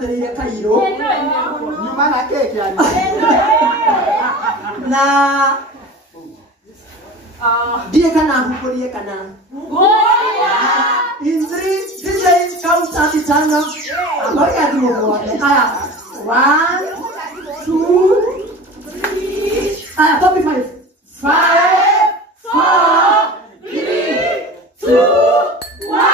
weterire Kairo nyuma na keki na dia kana hukurie kana in 3 DJ count 35 ambaye adimwoone aya 1 2 3 aya 5 5 4 3 2 1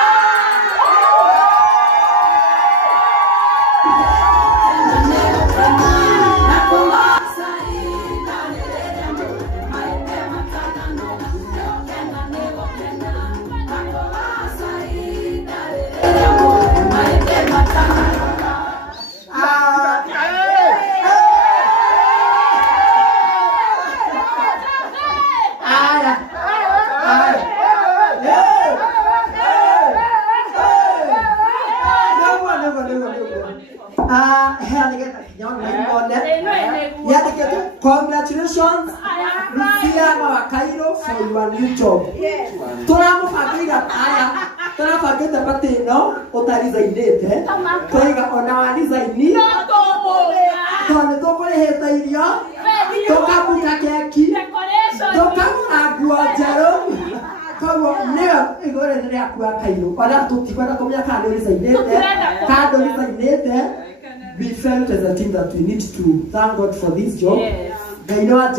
Congratulations, Lucia Kairo, for your new job. Turamu fagira aya, turamu fagira pati no, otariza inete. Toiga onawaliza ini. Tone tokole heta irio. Toka buka keki. Toka agua jaro. Kawo neo igore nere akua Kairo. Ona tutikwana komya kando liza inete. Kando liza inete. We felt as a team that we need to thank God for this job. Yes. It was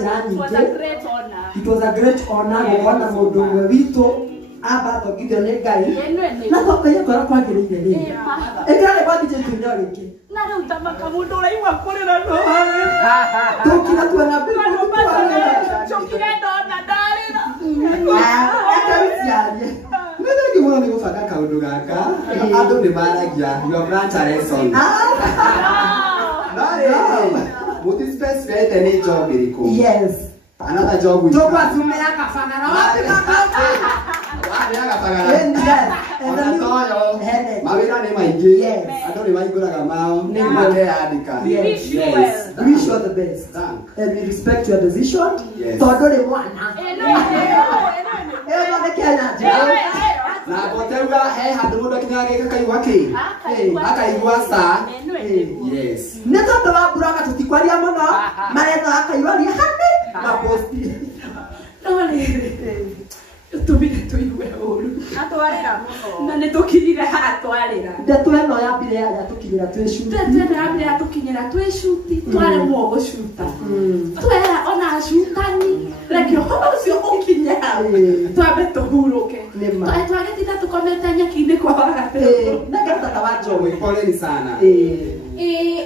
a great honor. It was a great honor. Kuona mudongo wito aba to gideon negai. Na kwa kaya kwa kwagirire ni. Ekale badi je tunyarike. Na leo utamaka mudora iwa korera no. Tukira tuana bibi. Chokire dona dalira. Ekale Nĩ mwana nĩ gũbanga kaũndũ gaka andũ nĩ maragia your branch lesson multi-speciality nĩ job ĩrĩkũ? Yes, another job with tokwa tumea kafana na wapi ona toyo mawĩra nĩ maingĩ andũ nĩ maingũraga mao nĩ makeyandĩka. Wish you the best and we respect your decision. Tondũ rĩ mwana na ngoteuga he handũ mũndũ akinyaga gĩkaigua kĩ akaigua sa. Yes, nĩ tondũ wa mburaga tũtikwaria mũno maretha akaiwaria hanĩ maposti tumire tuigue uru atwarira muno na nitukinyire hatwarira ndeto eno yambire ya tukinyira tweshuti ndeto yambire ya tukinyira tweshuti tware muo gushuta twera ona shutani rekio hoba ucio ukinyira twabe tuhuruke twagetiga tukometa nyaki-inĩ kwa wagate na gata wa jowe poleni sana.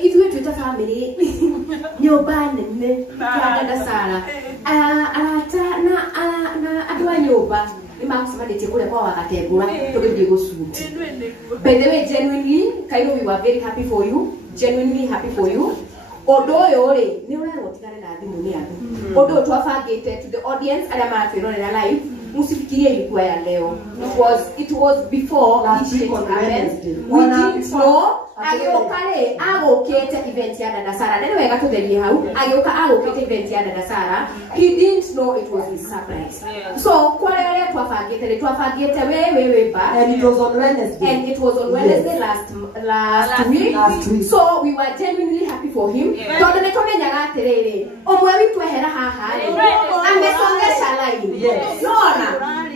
ithuĩ twĩta family nyũmba nene twaganda Sara arata na andũ a nyũmba nĩ makucemanĩtie kũrĩa kwa Wagatengũra tũgĩthiĩ gũcuti. By the way, genuinely Kairo, we were very happy for you, genuinely happy for you. Ũndũ ũyũ rĩ nĩ ũrerwo tigane na thimũ nĩ andũ. Ũndũ ũyũ twabangĩte to the audience arĩa maratwĩrorera live, musifikirie ilikuwa ya leo. It was before last week on Wednesday. We didn't know agĩũka rĩ agũkĩte event ya dada Sara. Nĩ wega tũtherie hau. Agĩũka agũkĩte event ya dada Sara. He didn't know it was his surprise. So kwa rĩrĩa twabangĩte we back. And it was on Wednesday. And it was on Wednesday last week. So we were genuinely happy for him. Tondũ nĩ tũmenyaga atĩrĩrĩ ũmwe witũ ehera haha amesongesha line. Nona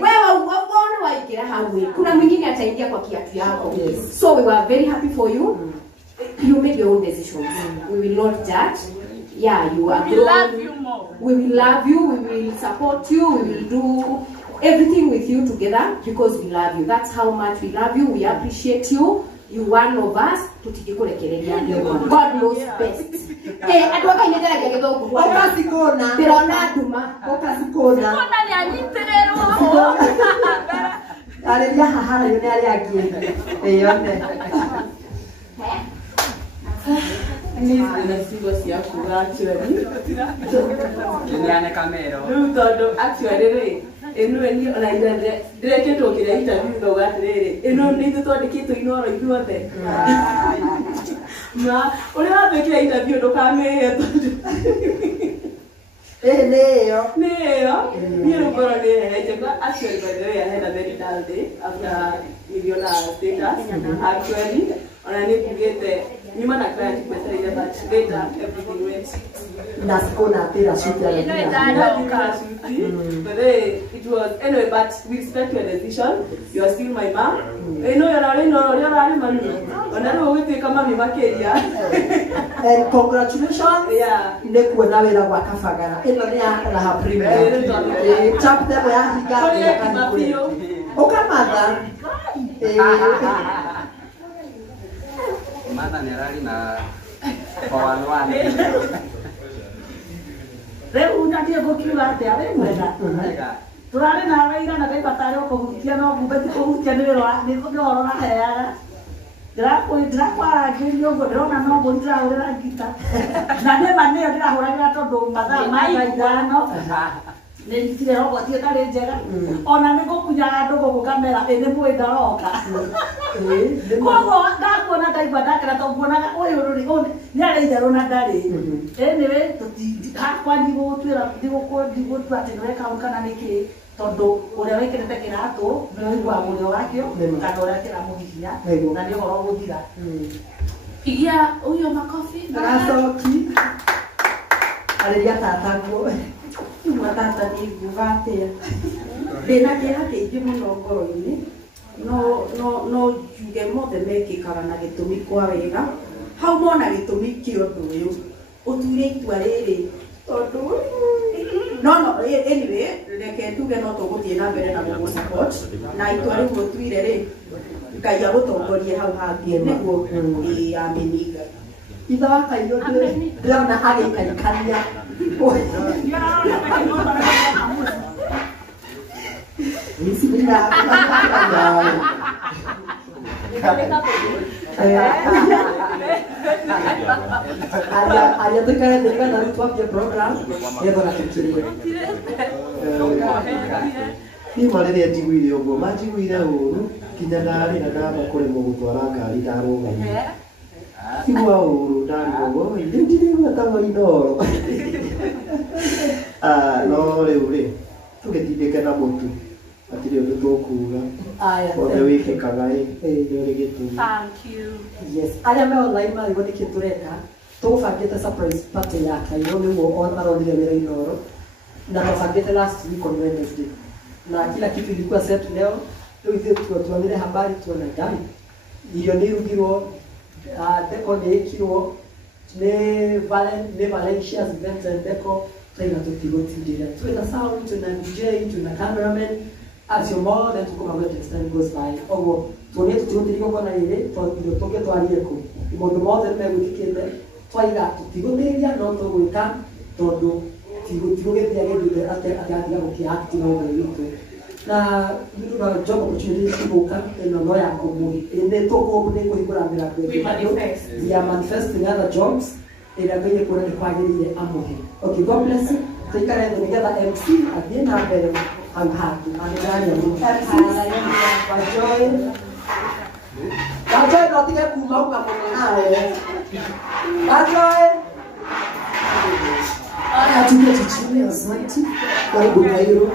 wewe uone waingira hau kuna mwingine ataingia kwa kiatu yako. So we were very happy for you. You made your own decisions. We will not judge. Yeah, you are grown. We love you more. We will love you. We will support you. We will do everything with you together because we love you. That's how much we love you. We appreciate you. You one of us. God knows best. Andũ akainĩtĩra gĩgĩthũngũ gwa okasikona ndĩrona nduma okasikona sikona nĩ anyitĩrĩrwo arĩria hahara yo nĩ arĩa angĩ ĩyone nĩ cigo cia kuga actually kĩnyane kamero rĩu tondũ actually rĩ ĩno nĩ ona ndirekĩtwo kĩrĩa interview thauga atĩrĩrĩ ĩno nĩ ithuĩ twandĩkĩtwo inoro ithuothe na ũrĩa wambĩkire interview ndũkamĩhĩa tondũ nĩyo niĩ rũngoro nĩhehenje kwa actually by the way I had a very dull day after niliona status actually ona nĩ kugĩte Nyuma na client kumesalia, but later everything went. Nasikona tira shoot ya but it was anyway. But we respect your decision. You are still my mom. You know you're already man. And congratulations. Yeah. Nekuona wera wa Kafagara. Eno ni ya ha premier. Chapter ya higa ya kanikuwe. Okamada. Mata ni rali na kawanwani. Leo unaje gokiwa ate are mwega. Turare na weira na kaiba tare okuhutia no bubeti kuhutia ni wera ni ko ro na heaga. Ndira kwa kirio go ndona no go ndira urira ngita. Na ne mane ndira huragira tondu mathaa ma ithano. Ni ndire rogo tie tare njega. Ona ni gokunya andu go kamera ene mwenda roka. Kogo ndakuona ndaiba ndakira to kuonaga uyu ruri one ni ari itharu na ndari. Anyway tuti hakwa ndigo twira ndigo twate weka ukana niki tondu uria wekirete kiratu ni wigwa murio wakio kana uria kiramuhinya na ni horo guthira. Igia uyo makofi. Nasoki. Aliria tatangu. Matata ni gugatia. Ndina kira kiingi muno ngoro-ini. No juge mothe mekikaga na gitumi kwa wega. Hau mona gitumi ki undu uyu. Utuire itua riri tondu anyway reke tuge no tuguthie na mbere na gugu support na itua riu utuire ri Ngai agutongorie hau hangi niguo ameniga. Itha wa Kairo ndĩrona agĩikarikania. Aria tuikare thĩinĩ na twambie program nĩgetha tũkirie. Niĩ marĩrĩa njiguire ũguo manjiguire ũru kinya ndarĩ na ndamba kũremwo gũtwara ngari ndarũgamia. Igua ũru ndarigwo rĩu ndirigua ta mũinoro. No rĩu rĩ tũgĩtindĩke na mũtu atirĩ ũndũ tũkuga. Othe wĩkĩkaga nĩũrĩ gĩtũmi. Thank you. Yes, aria me online marigwo nĩkĩ tũreka tũgũbangĩte surprise party ya Kairo nĩguo maronire wĩra Inoro na tũbangĩte last week on Wednesday na kila kitu ilikuwa set leo. Leo ithuĩ tuonire habari tuona Ngai irio nĩ irugirwo Deco nĩ ĩkirwo nĩ Valencia's Events and Deco twaiga tũtigũtindĩra twĩna sound twĩna DJ twĩna cameraman acio mothe tũkũmagwete as time goes by. Oguo tuonire tũtigũtĩrio kona rĩrĩ tondũ tũngĩ twarie kũ maũndũ mothe nĩmegwĩkĩkĩte twaiga tũtigũtĩria no tũgwĩka tondũ tigũgĩthia gĩthuthe atiga gũkĩact na ũgai witũ na job opportunity kubuka ino no ya kumuhi ine toko ne kuhingura miracle ya manifesting other jobs ila kwenye kuna kwagirire amuhe. Okay, God bless you. Tukare ndo nigala MC adina mbere anghaku aniganya MC Bajoy ndo tige kuma huko nawe Bajoy tuke tuchime asante kwa Kairo.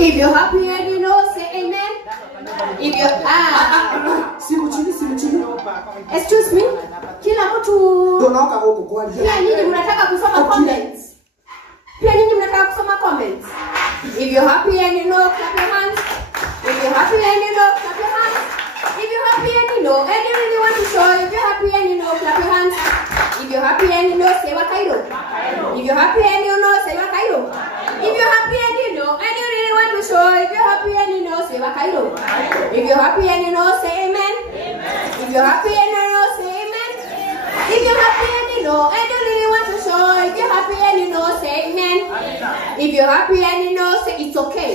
If you're happy and you know, say amen. If you're excuse me. Kila mtu tunaoka huko kwa ajili. Pia nyinyi mnataka kusoma comments. Pia nyinyi mnataka kusoma comments. If you're happy and you know, clap your hands. If you're happy and you know, clap your hands. If you're happy and you know, and you really want to show, if you're happy and you know, clap your hands. If you're happy and you know, say Wakairo. If you're happy and you know, say Wakairo. If you're happy and you know, and you really want to show, if you're happy and you know, say Wakairo. If you're happy and you know, say amen. If you're happy and you know, say amen. If you're happy and you know, and you really if you're happy and you know, say amen. If you're happy and you know, say it's okay.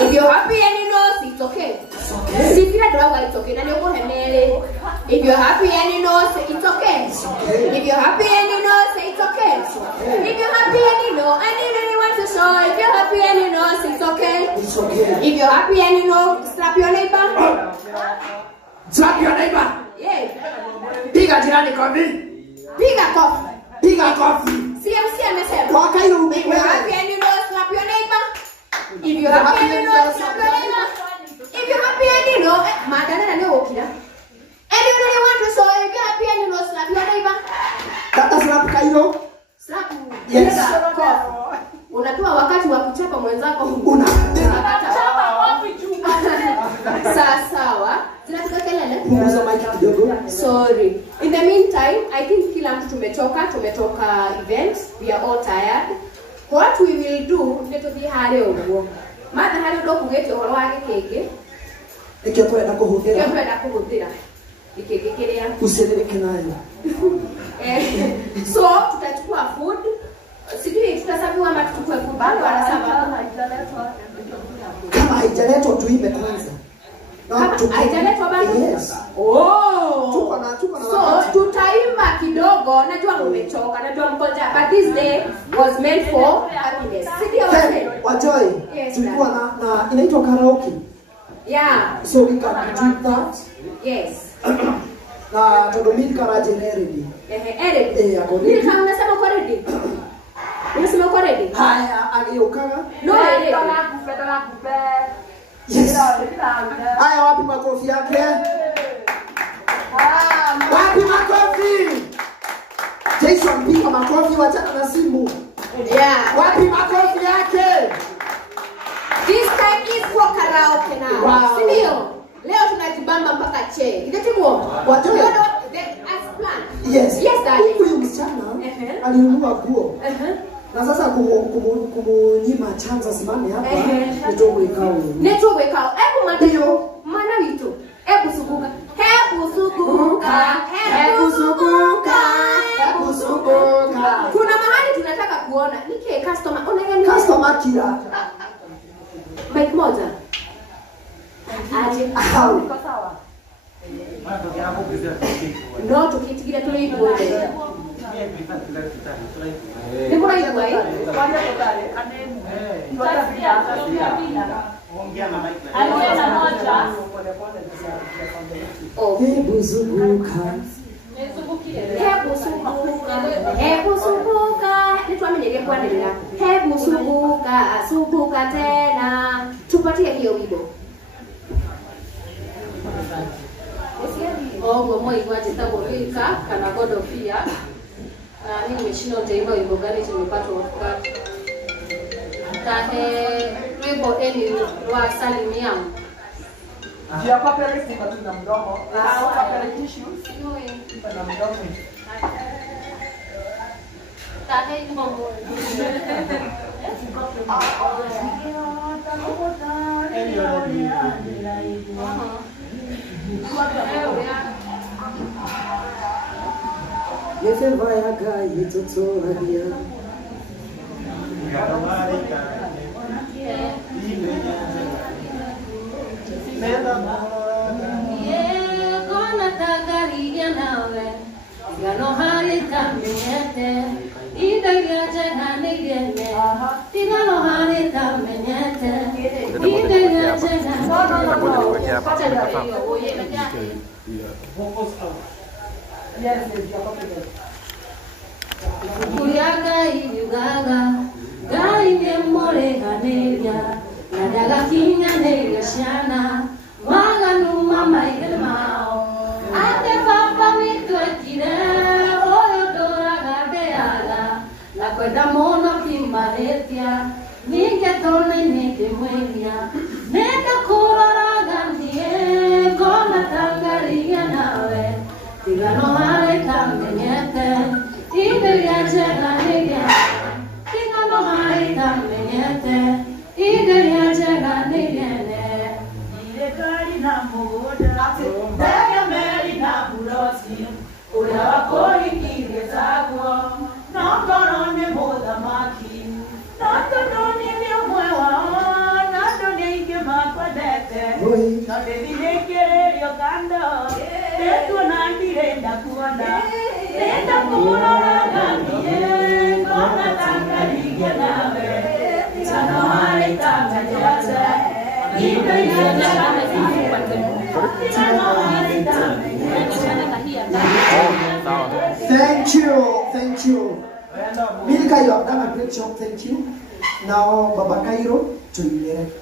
If you're happy and you know, say it's okay. If you're happy, it's okay. If you're happy and you know, say it's okay. If you're happy and you know, say it's okay. If you're happy and you know, and you really want to show, if you're happy and you know, say it's okay. If you're happy and you know, slap your neighbor. Slap your neighbor. Yeah. Piga jirani coffee. Piga coffee. Piga coffee. See, Waka you if you're happy and you know, slap your neighbor. If you're happy and you know, slap your neighbor. If you're happy and you know, madana na leo kila. And you really want to show, if you're happy and you know, slap your neighbor. Tata slap Kairo. Slap. Yes. Unatoa wakati wa kuchapa mwenzako. Chapa wapi chuma? Sawa. Zinatoka kelele. Punguza mic kidogo. Sorry. In the meantime, I think kila mtu tumetoka events. We are all tired. What we will do, neto bi hale ogo. Mada hale ndo kugete horo wa gikenge. Ikyo twenda kuhuthira. Ikenge kiria. Usieleweke nayo. So tutachukua food. Sijui tutasabiwa ama tuchukue food. Bado wanasaba. Kama haijaletwa tuimbe kwanza. Haijaletwa bado? Yes. Oh. Tuko na so tutaimba kidogo, najua mmechoka, najua mkoja, but this day was meant for happiness. Sidio wase? Wajoi. Yes, tulikuwa na inaitwa karaoke. Yeah. So we can do that. Yes. Na tudomini karaje ready. Ready. Nini kama unasema uko ready? Unasema uko ready? Haya, ageukaga. No, ready. Yes. Haya, wapi makofi yake? Wapi makofi? Jason piga makofi, wachana na simu. Yeah. Wapi makofi yake? This time is for karaoke now. Wow. Sindio? Leo tunajibamba mpaka che. Inatiguo? Watu as planned. Yes. Yes, darling. Huyu msichana alinunua nguo. Na sasa kumunyima chance simame hapa. Nitowe kao. Ebu madayo. Mana wito. Ebu subuka. Kuna mahali tunataka kuona. Nike customer. Customer kila. Mike moja. Aje. Iko sawa. No, tukitigira tuliikuone. Ni mbona hiyo hai? Kwani kutale kanemu. Tutasikia bila. Ongea na Mike. Ongea na moja. Hebu zunguka. Hebu zunguka. Nituamenyelie kwa nini yako. Hebu zunguka tena. Tupatie hiyo wimbo. Moi waje taborika kana godofia. Mimi nimeshinda utaimba wimbo gani tumepata wakati. Tahe wimbo eni wa salimia. Jia papeli sima tuna mdomo. Papeli tissues. Tuna mdomo. Tahe mambo. Yefe vaya gai tutoradia. Kona tagaria nawe. Gano hari kamiete. Idagia jengane gene. Tigano hari kamiete. Idagia Kuyaga iyugaga, gai nemore haneria, nadaga kinya neria shana, waga numa maile mao. Ate papa mitwekire, oyo dora gadeaga, la kwenda mono kimaretia, nige tone nige mweria, nega kurara gandie, kona tangaria nawe, tigano hare kamenyete. Idagia jengane gene. Tigano hare kamenyete. Idagia jengane gene. Irekari na mugoda. Dega meri na burosi. Ura wakori kire zagwo. Nongo Oi. Thank you. Milka, you have done a great job. Thank you. Now, Baba Cairo, to you.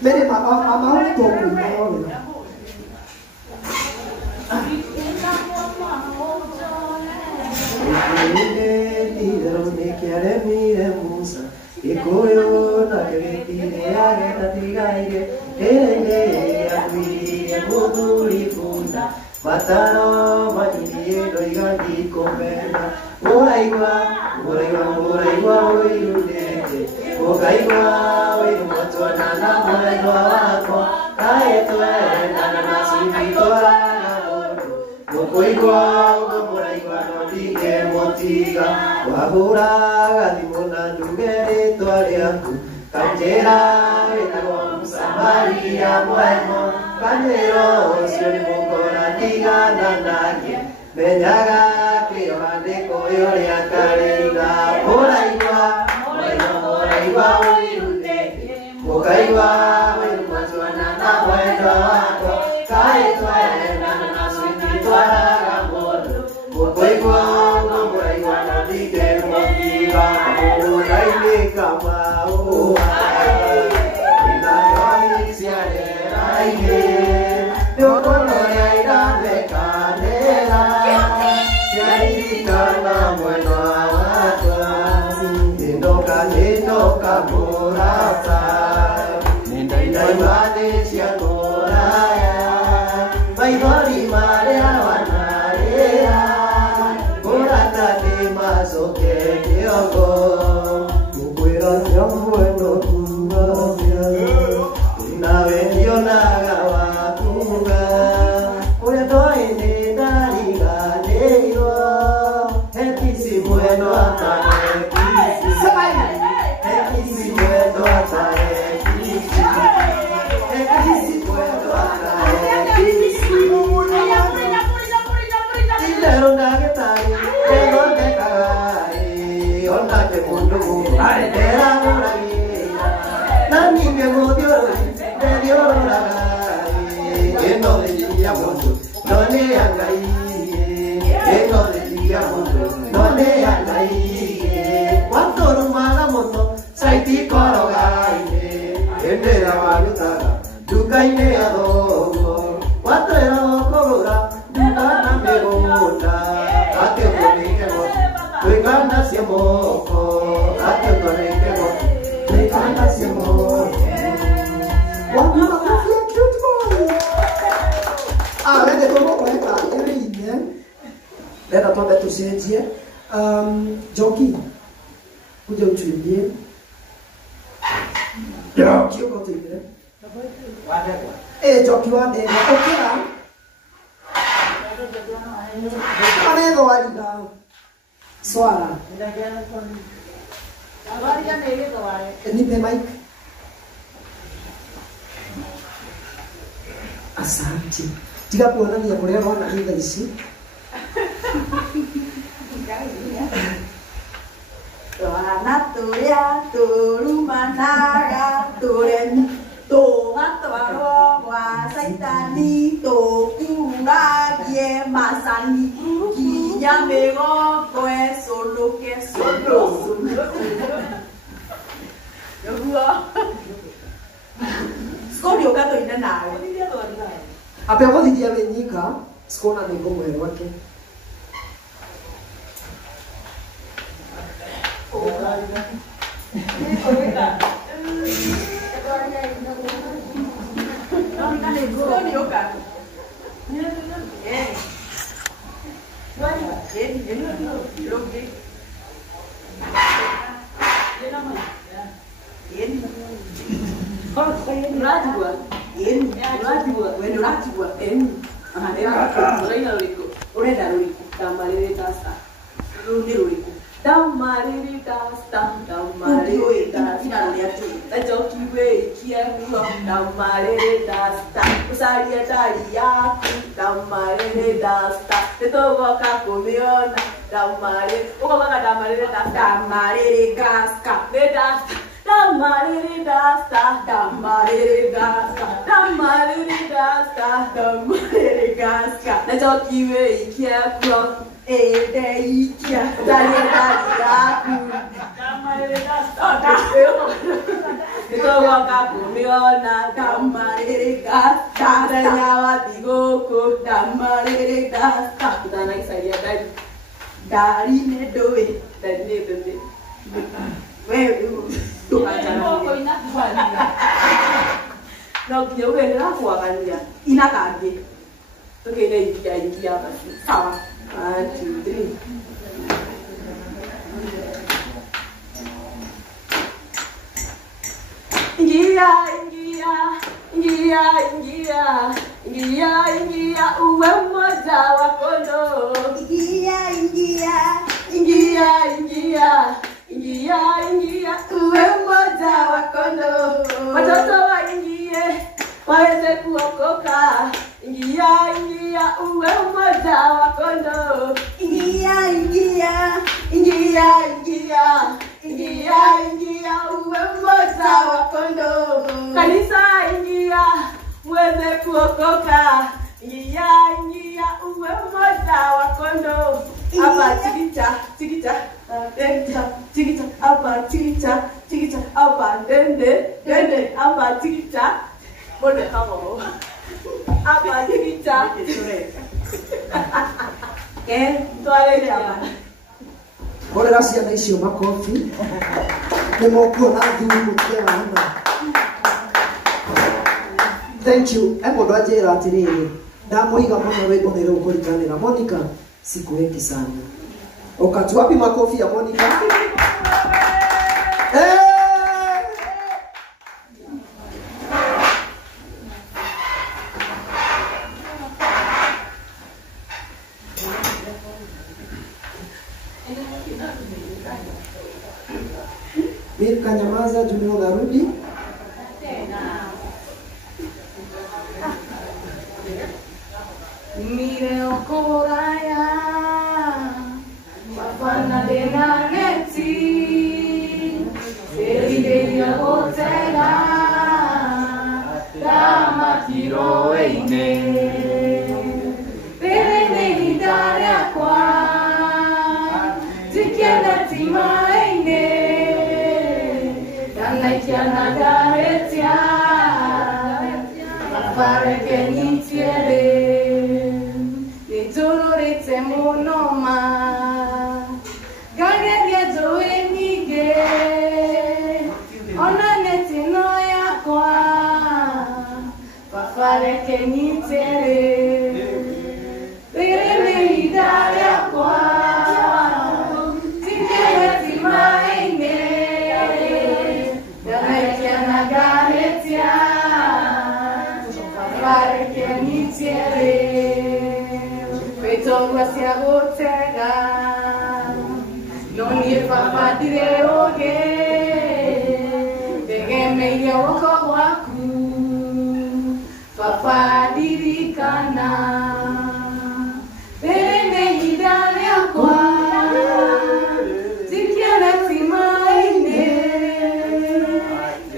Many Mama told Mataro, Maniniero, Igandi, Comenda, Moraigua, Oirude, Ogaiwa, Oimuatuana, Moraigua, Kaetue, Nana, Simitora, Mokoigua, Moraigua, Nodige, Motiga, Wahura, Limona, Dugere, Toariaku, Canjera, Etagon, Samaria, Moemo, Canjero, Sionimokora, Tiga, Nanaki, Menyaga, Cleovande, Coyoria, Carina, Moraigua, Moraigua, Oirude, Mokaiwa, Oimuatuana, Moraigua, Kaetue, Nana, Simitora, Mokoigua, Moraigua, Nodige, Motiga, Moraigua, Kamau, Leta tuombe tusienzie. Joki, kuja utuimbie. Joki uko tuimbie. Joki wande okera. Anedo walida. Swara. Nipe mic. Asante. Tiga kuonania kuria rona hitha ici. Tuana tuya turumanaga turen tuatwaro wa saitani to uragie masani kinyamego kwe solo que solo Skolio gato ina nawe Apewa dhidia wenyika skona niko mwero wake. Damariri dasta, damariri dasta. Najoki weikia kuo, damariri dasta. Usaria dari yaku, damariri dasta. Nitogoka kumiona, damariri. Ugoka damariri dasta, damariri gaska, dasta. Damariri dasta, damariri gaska, damariri dasta, damariri gaska. Najoki weikia kuo. Eikia, dari aku. Damariri dasta, nitogoka kumiona, damariri dasta. Nyawa tigoko, damariri dasta. Kita naik saya dari nedoe, dari nedoe. Tuh acara no jauh dari aku akan dia. Ina kaget. Tuh kayaknya India pasti. Salah. 1, 2, 3. India, uwe mmoja wa kondoo. Ingia, uwe mmoja wa kondoo. Watoto waingie waweze kuokoka. Ingia, uwe mmoja wa kondoo. Ingia, uwe mmoja wa kondoo. Kanisa ingia uweze kuokoka. Ingia, uwe mmoja wa kondoo. Apa tikita, apa tikita, apa dende, apa tikita. Bode kamu. Apa tikita? Tuale apa? Ore rasia na icio makofi. Nĩmũkuona thuru mũkĩra hana. Thank you. Mũndũ anjĩra atĩrĩrĩ, ndamũiga mũno rwĩmbo nĩ rũkũriganĩra. Monica, sikuweki sana. Wakati wapi makofi ya Monica? Mirka nyamaza, Jumio unarudi. Mire okoraya Mafana de nangeti Eridelia hotela Dama tiroeine Perene hidaria kwa Tikiana timaine Danaikiana garetia Mafareke nitiere Dolorete monoma Gageria joenige Ona netino yakwa Pafare kenitere Perene idare yakwa Tikere timaine Gageria nagaretia Pafare kenitere Tongwa sia gotega Noni e papadire oge Dege meia wako waku Papadirikana Perene hidane akwa Tikiana timaine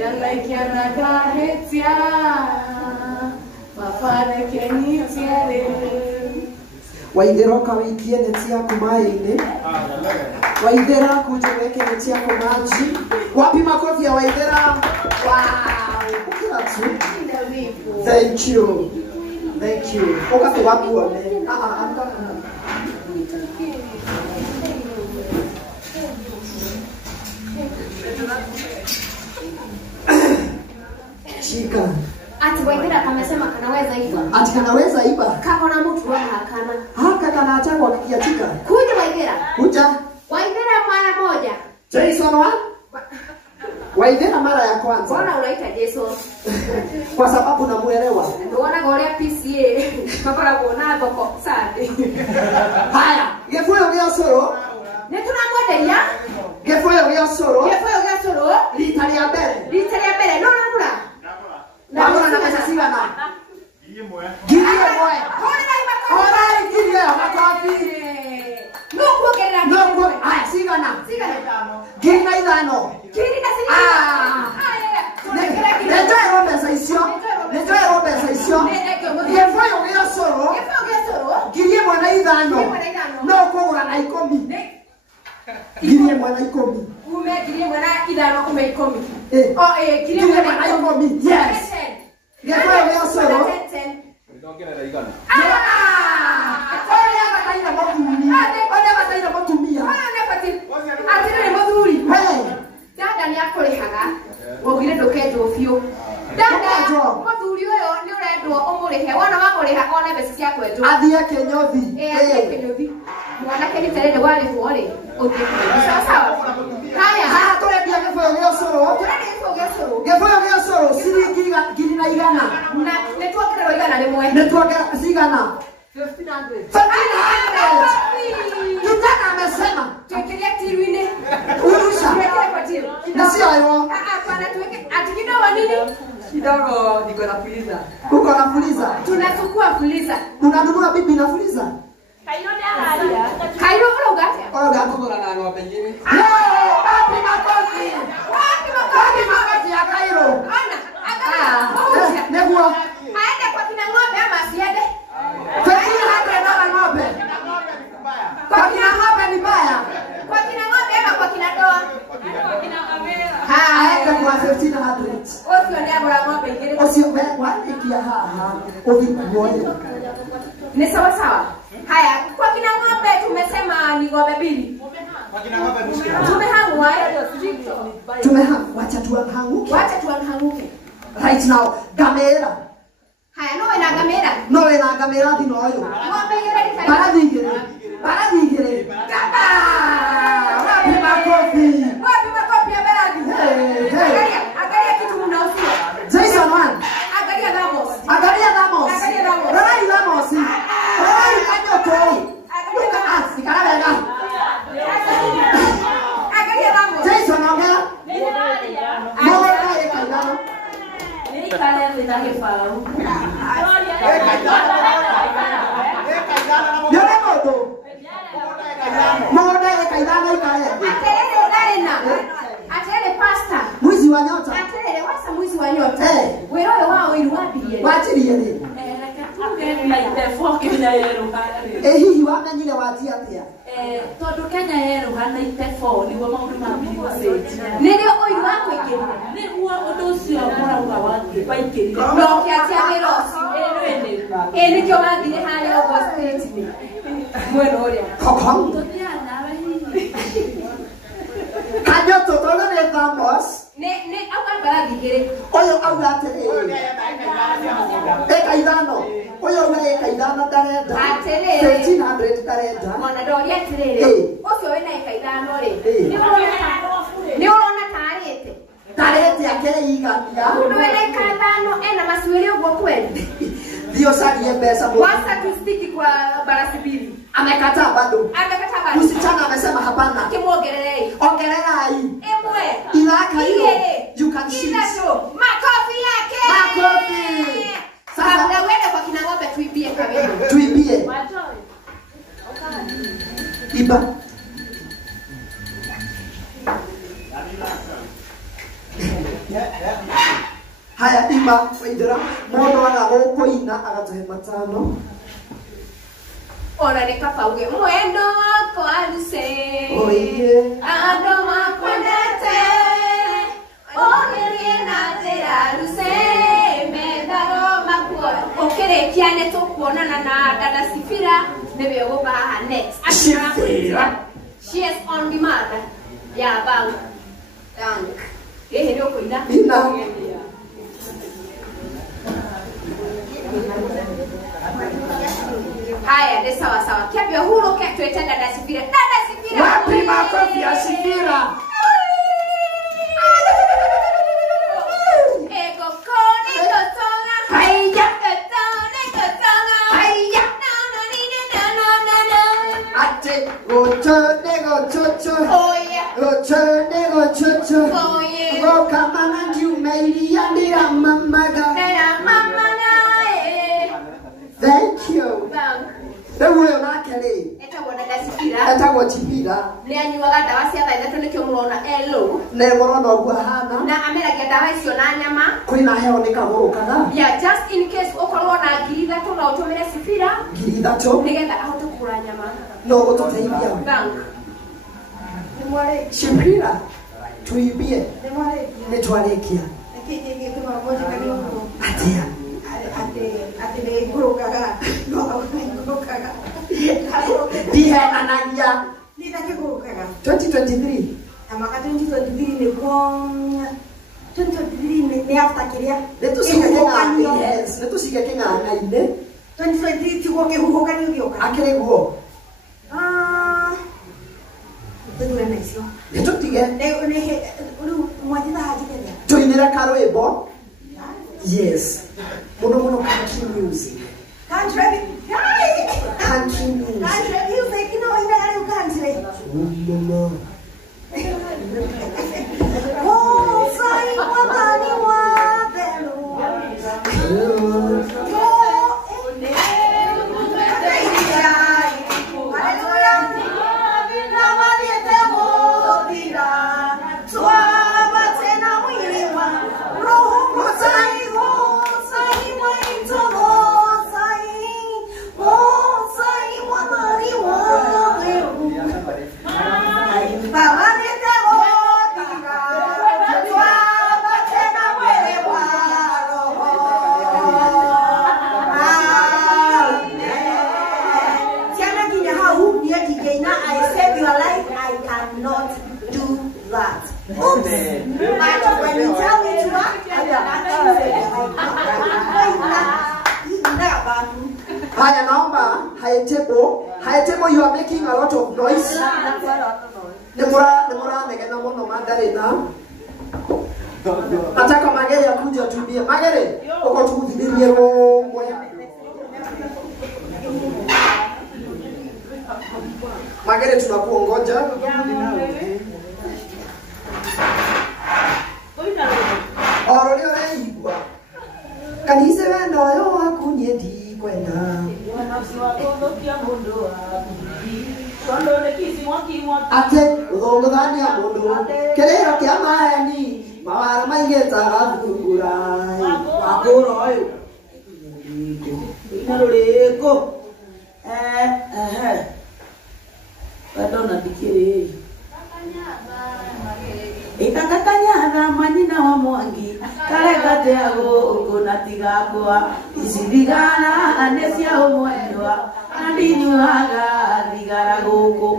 Yanaikiana gahetia Papare kenitiere Waithera ukawikie neti yaku maĩ-inĩ. Waithera kuja weke neti yako maji. Wapi makofi ya Waithera? Wow! Thank you. Thank you. Ukase wapi wame? Chika. Ati Waithera kamesema kanaweza iba. Ati kanaweza iba. Kako na mtu wana hakana. Haka kanaacha kwa kiachika. Kuja Waithera. Kuja. Waithera mara moja. Jason wa? Waithera mara ya kwanza. Mbona unaita Jason? Kwa sababu namuelewa. Ndoona gore PCA. Kapara kuona goko sadi. Haya, yefuyo ndio soro. Netunamwenderia. Gefoyo gya soro. Gefoyo gya soro. Litali ya mbere. Litali ya mbere. No nagura. Nagura na pesa cigana. Giri mwe. Ora giri ya makofi. No kuongerera. No kuo. Ah, cigana. Giri na ithano. Giri na cigana. Nejoe pesa icio. Nejoe pesa icio. Gefoyo gya soro. Giri mwe na ithano. No kugura na 10. Giri mwe na 10. Ume giri mwe na ithano kume 10. Giri mwe na 10. Yes. Gefoyo gya soro. Ndongerera igana. Oya bataina mutumia. Oya bataina mutumia. Atire muthuri. Dada ni akurihaga. Ogire ndukenjwo biu. Dada muthuri uyo ni urendwo umurihe. Wona wamuriha one mbeca cia kwenjwo. Athie Kenyothi. Athie Kenyothi. Mwanake ni terere warĩhwo rĩ uthie Kenyothi. Sawa. Haya, turendia gefoyo gya soro. Gefoyo gya soro ciringi ngiri na igana. Na nĩtuongererwo igana rĩmwe. Nĩtuongerera cigana. 1500. Kijana amesema tuwekelee tiruine. Urusha. Tuwekelee kwa tiru. Nasiyo. Hapana, tuweke ati kidogo nini? Kidogo niko na fuliza. Uko na fuliza. Tunachukua fuliza. Unanunua bibi na fuliza. Kairo uroga. Oga kugura na ng'ombe igĩrĩ. Wapi makofi ya Kairo. Ona, angalia. Neguo. Aende kwa kina ng'ombe ama asiende? 1500 na ng'ombe. Kwa kina ng'ombe ni mbaya. Kwa kina ng'ombe ama kwa kina doa? Aende kwa 1500. Osio ni agura ng'ombe igĩrĩ. Osio wanikia haha. Uthikuoye. Ni sawa sawa. Haya, kwa kina ng'ombe tumesema ni ng'ombe 2. Kwa kina ng'ombe mshikira. Tumehangwa. Wacha tuanhanguke. Wacha tuanhanguke. Right now, gamera. Haya, no wena gamera. No wena gamera thino uyu. Ng'ombe igĩrĩ ikari. Barathi igĩrĩ. Wapi makofi. Wapi makofi ya barathi? Angalia kitu mnaosio. Jason one. Angalia Ramos. Angalia Ramos. Rai Ramos. Rai Kanyoko. Sikara wega. Angalia Ramos. Jason ongea. Moda ekaidano. Yole modo. Moda ekaidano ikare. Aterere udarena. Aterere pasta. Mwizi wa nyota. Aterere wasa mwizi wa nyota. Eh. Weroe wao iru wabiye. Wachirie ni. Hihi wamenyire watia atia? Tondu Kenya yeruhana itefo niguo maundu mambiri gucenjia Nirio uiru wa kwikirira. Niguo undu ucio murauga waikirire Ndokiatia wira ucio. Nikio wathire harĩa ũguo state-inĩ. Mwena ũrĩa. Kokong. tuthia nawe hihi Kanyoto toga ne Ramos. Ne auka barathi igĩrĩ. Oyo auga atiriri. Ekaidano. Oyo auga ekaidano ndarenda. Atiriri. 1500 ndarenda. Ona ndoria atiriri. Ũcio wĩna eka ithano rĩ. Nĩ ũrona tarĩte. Tarete akeigania. Mũndũ wĩna eka ithano ena macuĩrĩ ũguo kweli. Ndio salie pesa moja. Wasa tustiki kwa barasi mbili. Amekataa bado. Amekataa bado. Msichana amesema hapana. Kimwongererei. Ongererai. Emwe. Ilaka hiyo. You can see. Makofi yake. Makofi. Sasa wewe kwa kina ng'ombe tuibie kabisa. Tuibie. Iba. Haya iba waidera mono agagukoina agatuhe matano. Ona nikapauge mwendo wako aruse. Oye. Ando makwendete. Onerie na njĩra aruse. Metharo makuona. Ũkĩrĩkia nĩ tũkuonana na dada Sifira nĩwe ũgũka haha next. Sifira. She is on demand. Ya bank. Nĩ ũkũina. Ina. Haya, ni sawa sawa. Kiambia huru tuete dada Sifira. Dada Sifira. Wapi makofi ya Sifira? Ego koni kotonga. Haya. Kotone kotonga. Haya. No no ni no no no no. Ate Oh yeah. Oh yeah. Thank you. Rĩu ũyũ nake rĩ etagwo Chipira nĩ anyuaga ndawa cia thaa ithatũ nĩkĩo mũrona elo na mũrona ũguo ahana na ameragia ndawa icio na nyama kwĩna heho nĩ kagũrũkaga just in case ũkorwo na ngiri ithatũ no ũtũmĩre Chipira nĩgetha ahote kũgũra nyama no gũtũteithia Chipira tuibie nĩ twarĩkia atia dihenanagia 2023 amaka 2023 nĩguo 2023 nĩ after kĩrĩa nĩtũcige kĩng'ang'a-inĩ 2023 tiguo kĩhuhũkanio gĩoka akĩrĩ guo nĩtũtige tũinĩre karwĩmbo yes muno muno country music country music no ina ari country oh sai watani wa belo Haya naomba hayetebo you are making a lot of noise. Nemura negena mono madarena. Nataka Magere akuje atumbie. Magere uko tukudhibirie ngwe. Magere tunakuongoja. Orori oreigwa. Kanise wendo yo akunyeti kwenda. Ate uthongothania mundu kiriro kia maeni mawara maigetaga thungura wagũra ũyũ ina rũrĩkũ ndona ndikĩrĩ ikakakanyatha manyina wa Mwangi karegatea gũkũ na tigakwa icithigara nĩ cia ũmwendwa andinyuaga thigara gũkũ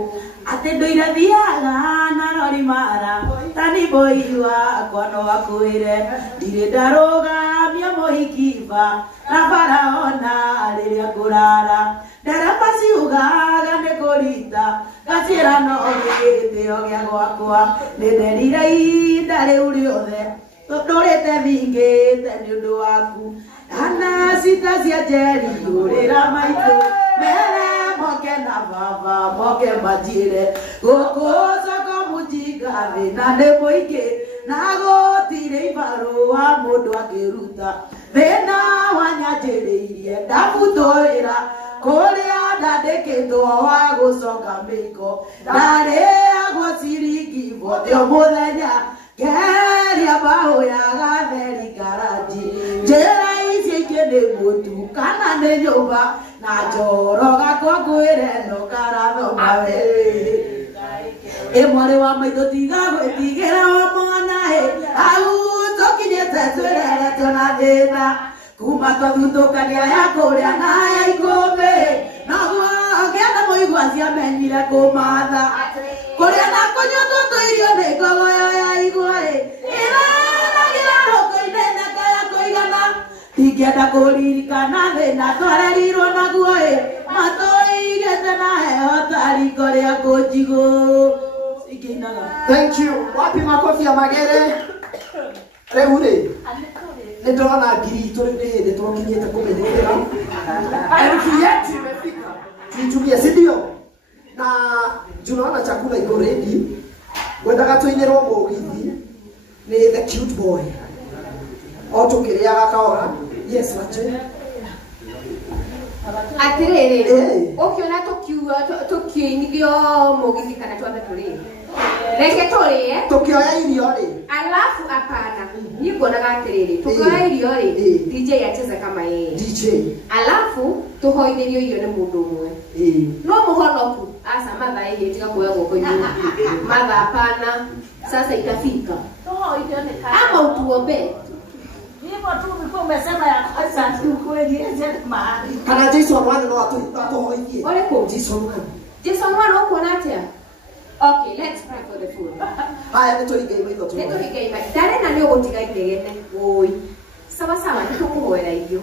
atĩ ndũire thiaga na rori mara tani boi wakwa no akwĩre ndirĩ ndarũgamia mũhikiba na baraona rĩrĩa ngũrara ndereba ciugaga nĩ kũrita gaciĩra no gĩtĩo gĩa gwakwa nĩ nderire ihinda rĩu rĩothe ndũrĩte thingĩte nĩ ũndũ waku ana cita cia njeri ũrĩra maitũ mere moke na baba moke manjĩre gũkũ coko mũjinga thĩna nĩ mũingĩ na gũtirĩ ibarũa mũndũ angĩruta thĩna wanyanjĩrĩirie ndabutwo wĩra kũrĩa ndandĩkĩtwo wa gũcoka mĩiko ndarĩagwo ciringi bothe o mũthenya Geria bahoyaga theri garaji njĩra ici ingĩ nĩ mũtu kana nĩ nyũmba na njoroga kwangwĩre no karathoma wĩrĩ mwarĩ wa maitũ tiga gwĩtigĩra o mwana hau tũkinyĩte twĩreretwo na thĩna kuma twathutũkania ya kũrĩa na ya ikũmbĩ naguo ngĩenda mũigua ciamenyire kũmatha kũrĩa na kũnyua tũtũirio nĩ ngogoyo ya igua ĩraragĩra rũkũ-inĩ neka ya kũigana ingĩenda kũririkana thĩna twarerirwo naguo matũigĩte na heho ta riko rĩa kũnjigũ ingĩinaga. Thank you. Wapi makofi ya Magere? Rĩu rĩ nĩ ndona ngiri itũ rĩu nĩ hĩndĩ twakinyĩte kũmenyerera elfu yetu imefika tuitumie si ndio? Na single lady gwendaga tuinirwo mugithi ni the cute boy o tukiriaga kaora yes wache atiriri ukiona tukiinithio mugithi kana twambe turi reke turi tukioya irio ri alafu apana niguonaga atiriri tukioya irio ri DJ acheze kama yeye DJ alafu tuhoithirio irio ni mundu umwe no muhonoku asa madha yeye tiga kuoya goko nyuma madha apana sasa itafika ama utuombe hivyo tu ulikuwa umesema ya kwanza tu kweli eze mahali kana Jason wana no atuhoithie ole ko Jason wana uko natia. Okay, let's pray for the food. Haya nitũringe imaitho tu. Nitũringe imaitho. Ndare na nĩ ũgũtiga inegene. Oi. Sawa sawa, nĩtũkũhoera irio.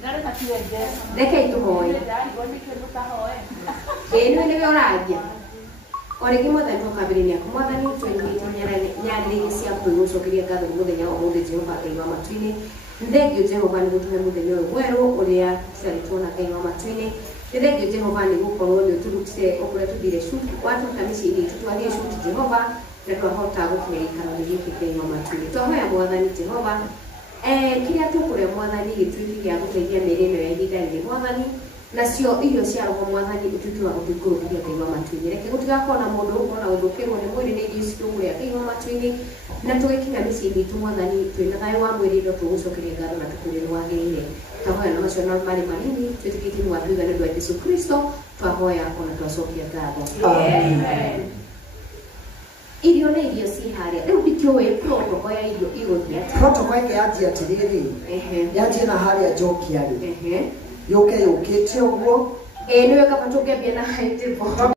ndare katienje Reke itũhoe. Ĩno nĩ ũragia. Orĩngĩ mwathani ũkambĩrĩria aku mwathani tũnyitwo nyarĩrĩ cia kwĩgũcokeria ngatho mũthenya wa ũmũthĩ Jehova Ngai wa matu-inĩ. Thengio Jehova nĩ gũtũhe mũthenya ũyũ mwerũ ũrĩa tũcarĩ tuona Ngai wa matu-inĩ. Thengio Jehova nĩ gũkorwo nĩ ũtũrutire ũkũrĩa tũthire cuti waturuta mĩciĩ-inĩ itũ twathiĩ cuti Jehova na twahota gũkinya gĩikaro gĩkĩ Ngai wa matu-inĩ. Twahoya mwathani Jehova kĩrĩa tũkũrĩa mwathani gĩtuĩke gĩa gũteithia mĩĩrĩ ĩno ya ihinda rĩrĩ mwathani nacio irio cia roho mwathani ũtuĩke wa gũtũikũrũkia Ngai wa matu-inĩ. Reke gũtigakorwo na mũndũ ũgũkorwo na gũthũkĩrwo nĩ mwĩrĩ nĩ irio ici tũkũrĩa Ngai wa matu-inĩ na tũgĩkinya mĩciĩ-inĩ itũ mwathani twĩna thayũ wa mwĩrĩ no tũgũcokeria ngatho na tũkũrĩa nĩ wagĩrĩire. Twahoya na macio marĩ manini twĩtĩkĩtie nĩ watũiga nĩ ũndũ wa Jesũ Kristo twahoya ona twacokia ngatho. Amen. Irio nĩ irio ciĩ harĩa rĩu ndikĩũĩ protocol ya irio igũthiĩ atĩa. Protocol yake yanjia atĩrĩrĩ yanjia na harĩa njokia rĩ yũke yũkĩte ũguo nĩwe kaba tũngĩambia na high table.